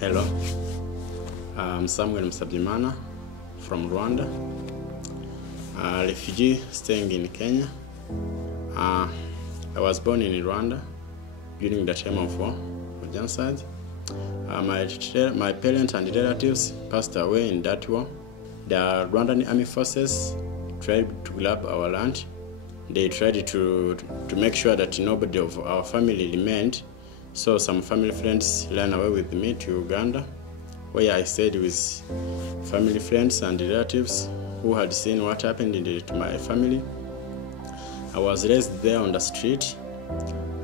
Hello, I'm Samuel Musabyimana from Rwanda, a refugee staying in Kenya. I was born in Rwanda during the time of war, genocide. My parents and relatives passed away in that war. The Rwandan army forces tried to grab our land. They tried to make sure that nobody of our family remained. So some family friends ran away with me to Uganda, where I stayed with family friends and relatives who had seen what happened to my family. I was raised there on the street.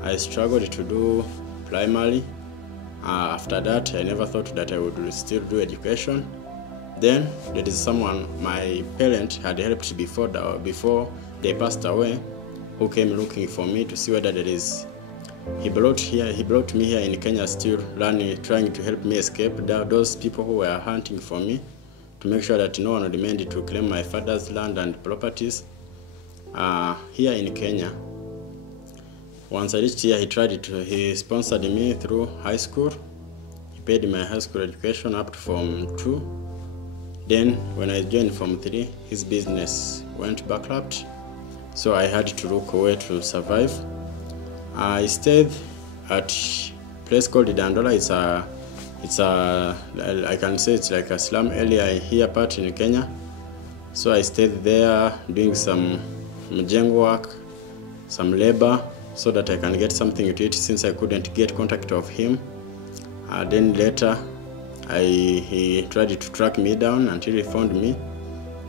I struggled to do primary. After that, I never thought that I would still do education. Then there is someone my parents had helped before they passed away, who came looking for me to see whether there is. He brought me here in Kenya, still trying to help me escape those people who were hunting for me, to make sure that no one remained to claim my father's land and properties. Here in Kenya, once I reached here, he sponsored me through high school. He paid my high school education up to Form 2. Then when I joined Form 3, his business went bankrupt, so I had to look a way to survive. I stayed at a place called Dandola. I can say it's like a slum area here part in Kenya. So I stayed there doing some mjengo work, some labor, so that I can get something to eat, since I couldn't get contact of him. Then later, he tried to track me down until he found me.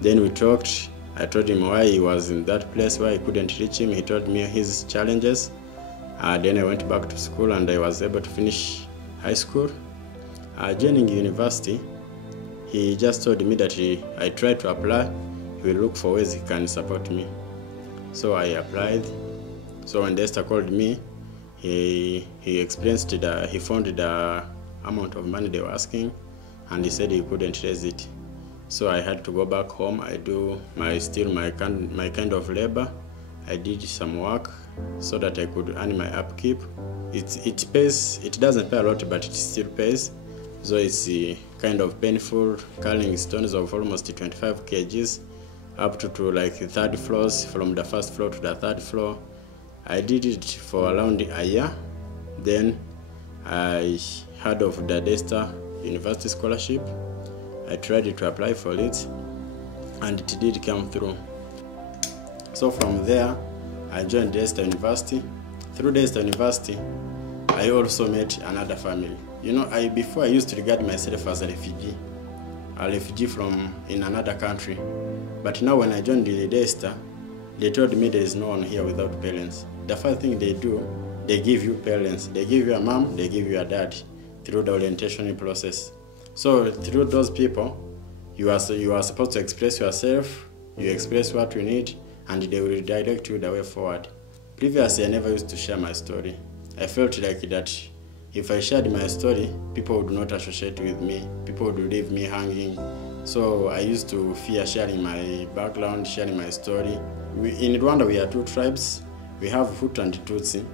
Then we talked. I told him why he was in that place, why I couldn't reach him. He told me his challenges. Then I went back to school and I was able to finish high school. Joining university, he just told me that I tried to apply. He will look for ways he can support me. So I applied. So when Desta called me, he experienced he found the amount of money they were asking, and he said he couldn't raise it. So I had to go back home. I do my kind of labor. I did some work so that I could earn my upkeep. It pays. It doesn't pay a lot, but it still pays. So it's kind of painful, carrying stones of almost 25 kgs up to like 30 floors, from the first floor to the third floor. I did it for around a year. Then I heard of the Desta University Scholarship. I tried to apply for it, and it did come through. So from there, I joined Desta University. Through Desta University, I also met another family. You know, before I used to regard myself as a refugee from in another country. But now when I joined the Desta, they told me there is no one here without parents. The first thing they do, they give you parents. They give you a mom, they give you a dad through the orientation process. So through those people, you are supposed to express yourself, you express what you need, and they will direct you the way forward. Previously, I never used to share my story. I felt like that if I shared my story, people would not associate with me. People would leave me hanging. So I used to fear sharing my background, sharing my story. In Rwanda, we are two tribes. We have Hutu and Tutsi.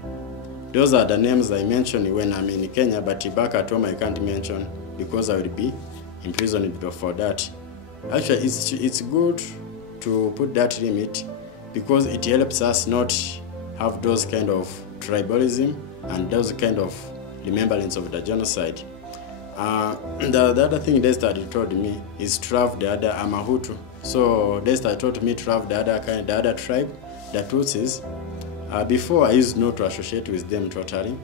Those are the names I mention when I'm in Kenya, but back at home I can't mention because I will be imprisoned for that. Actually, it's good to put that limit, because it helps us not have those kind of tribalism and those kind of remembrance of the genocide. The other thing Desta told me is to have the other Amahutu. So Desta told me to have the other tribe, the Tutsis. Before, I used not to associate with them totally.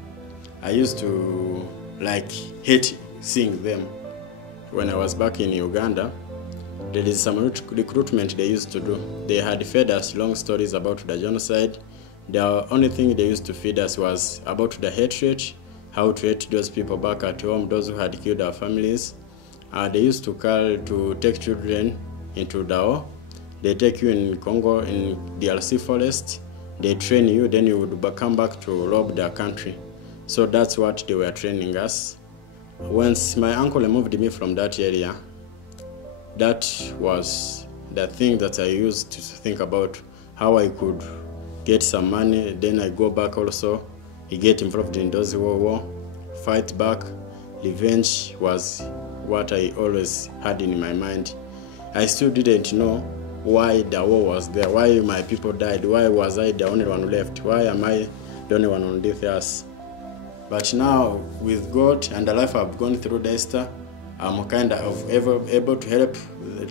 I used to hate seeing them. When I was back in Uganda, there is some recruitment they used to do. They had fed us long stories about the genocide. The only thing they used to feed us was about the hatred, how to hate those people back at home, those who had killed our families. They used to take children into Dao. They take you in Congo, in DRC forest. They train you, then you would come back to rob their country. So that's what they were training us. Once my uncle removed me from that area, that was the thing that I used to think about how I could get some money. Then I go back also, you get involved in those war, fight back, revenge was what I always had in my mind. I still didn't know why the war was there, why my people died, why was I the only one who left, why am I the only one on this earth. But now, with God and the life I've gone through Daystar, I'm kind of able to help,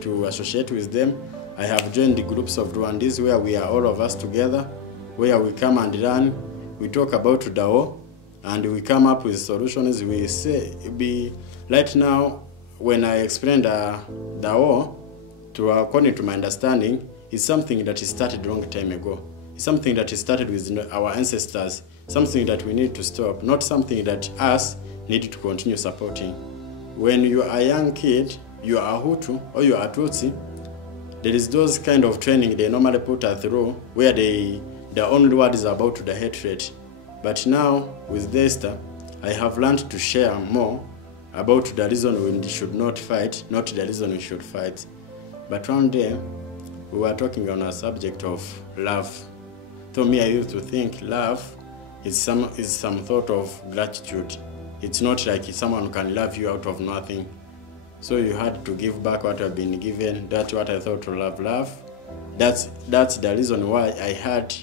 to associate with them. I have joined the groups of Rwandese where we are all of us together, where we come and learn, we talk about the war, and we come up with solutions. We say, right now, when I explained the war, according to my understanding, it's something that started a long time ago. It's something that started with our ancestors, something that we need to stop, not something that us need to continue supporting. When you are a young kid, you are a Hutu or you are a Tutsi, there is those kind of training they normally put us through where the only word is about the hatred. But now, with Daystar, I have learned to share more about the reason we should not fight, not the reason we should fight. But one day, we were talking on a subject of love. To me, I used to think love is some thought of gratitude. It's not like someone can love you out of nothing. So you had to give back what I've been given. That's what I thought of love. That's the reason why I had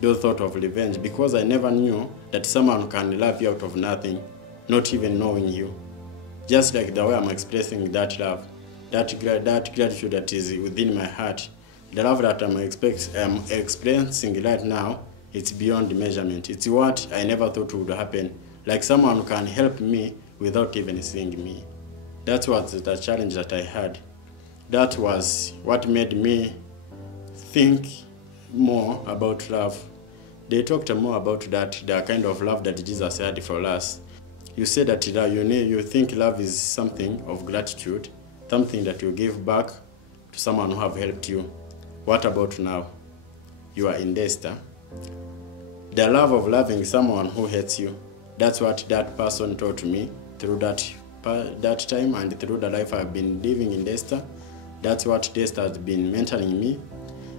those thought of revenge, because I never knew that someone can love you out of nothing, not even knowing you. Just like the way I'm expressing that love, that gratitude that is within my heart, the love that I'm experiencing right now, it's beyond measurement. It's what I never thought would happen. Like someone can help me without even seeing me. That was the challenge that I had. That was what made me think more about love. They talked more about that, the kind of love that Jesus had for us. You say that you think love is something of gratitude, something that you give back to someone who have helped you. What about now? You are in Daystar. The love of loving someone who hates you, that's what that person taught me through that time and through the life I've been living in Daystar. That's what Daystar has been mentoring me.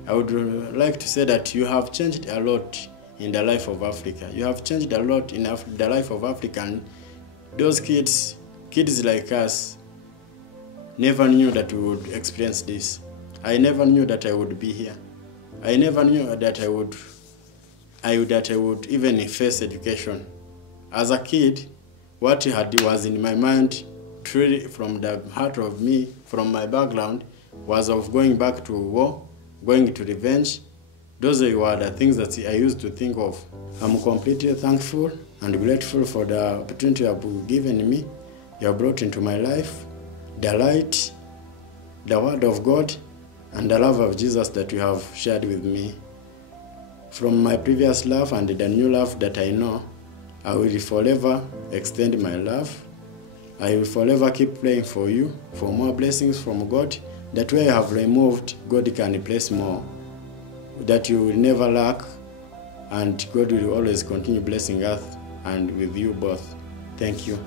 I would like to say that you have changed a lot in the life of Africa. You have changed a lot in the life of Africa. And those kids like us, never knew that we would experience this. I never knew that I would be here. I never knew that I would even face education. As a kid, what was in my mind, truly from the heart of me, from my background, was of going back to war, going to revenge. Those were the things that I used to think of. I'm completely thankful and grateful for the opportunity you have given me, you have brought into my life, the light, the word of God, and the love of Jesus that you have shared with me. From my previous love and the new love that I know, I will forever extend my love. I will forever keep praying for you, for more blessings from God, that where you have removed, God can replace more, that you will never lack, and God will always continue blessing us and with you both. Thank you.